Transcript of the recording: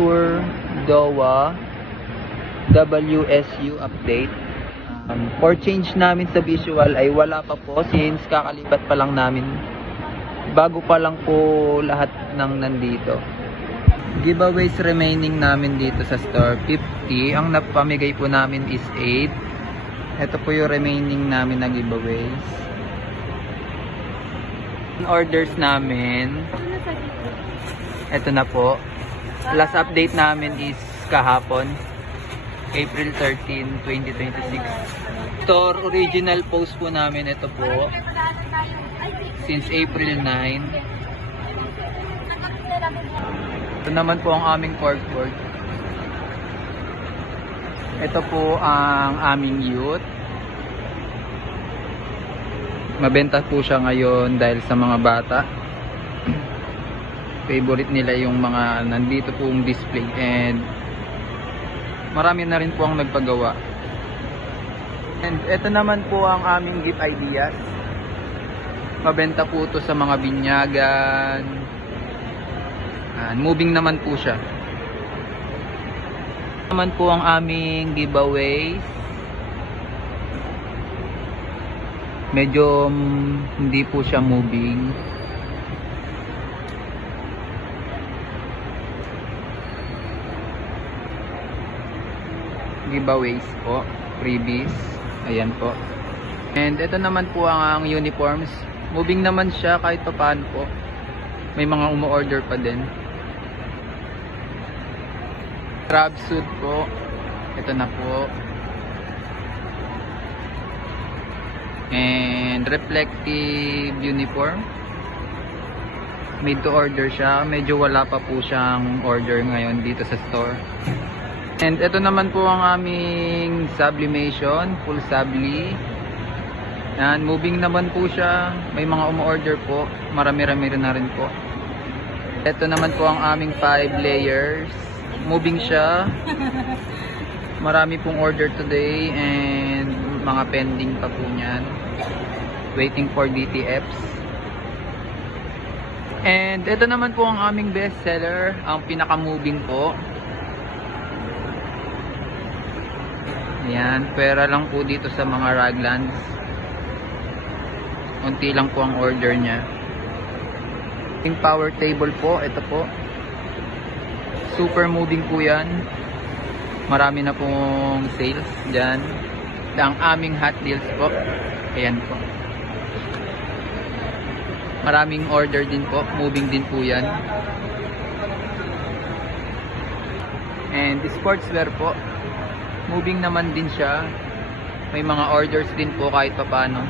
Tour DOA WSU update. For change namin sa visual ay wala pa po since kakalipat pa lang namin. Bago pa lang po lahat ng nandito. Giveaways remaining namin dito sa store 50. Ang napamigay po namin is 8. Ito po yung remaining namin na giveaways. Orders namin. Ito na po. Last update namin is kahapon, April 13, 2026. Store original post po namin ito po. Since April 9. Ito naman po ang aming corkboard. Ito po ang aming youth. Mabenta po siya ngayon dahil sa mga bata. Favorite nila yung mga nandito pong display and marami na rin po ang nagpagawa. And ito naman po ang aming gift ideas. Mabenta po ito sa mga binyagan. Moving naman po siya. Ito naman po ang aming giveaways. Medyo hindi po siya moving. Giveaways po, freebies. Ayan po. And ito naman po ang uniforms. Moving naman siya kahit pa paano po. May mga umu-order pa din. Crab suit po. Ito na po. And reflective uniform. Made to order siya. Medyo wala pa po siyang order ngayon dito sa store. And ito naman po ang aming sublimation, full subli. Yan, moving naman po siya. May mga umu-order po. Marami-rami na rin po. Ito naman po ang aming 5 layers. Moving siya. Marami pong order today and mga pending pa po niyan. Waiting for DTFs. And ito naman po ang aming best seller, ang pinaka-moving po. Ayan, pera lang po dito sa mga Raglands. Unti lang po ang order niya. Yung power table po, ito po. Super moving po yan. Marami na pong sales dyan. Ang aming hot deals po. Ayan po. Maraming order din po. Moving din po yan. And sportswear po. Moving naman din siya. May mga orders din po kahit papano.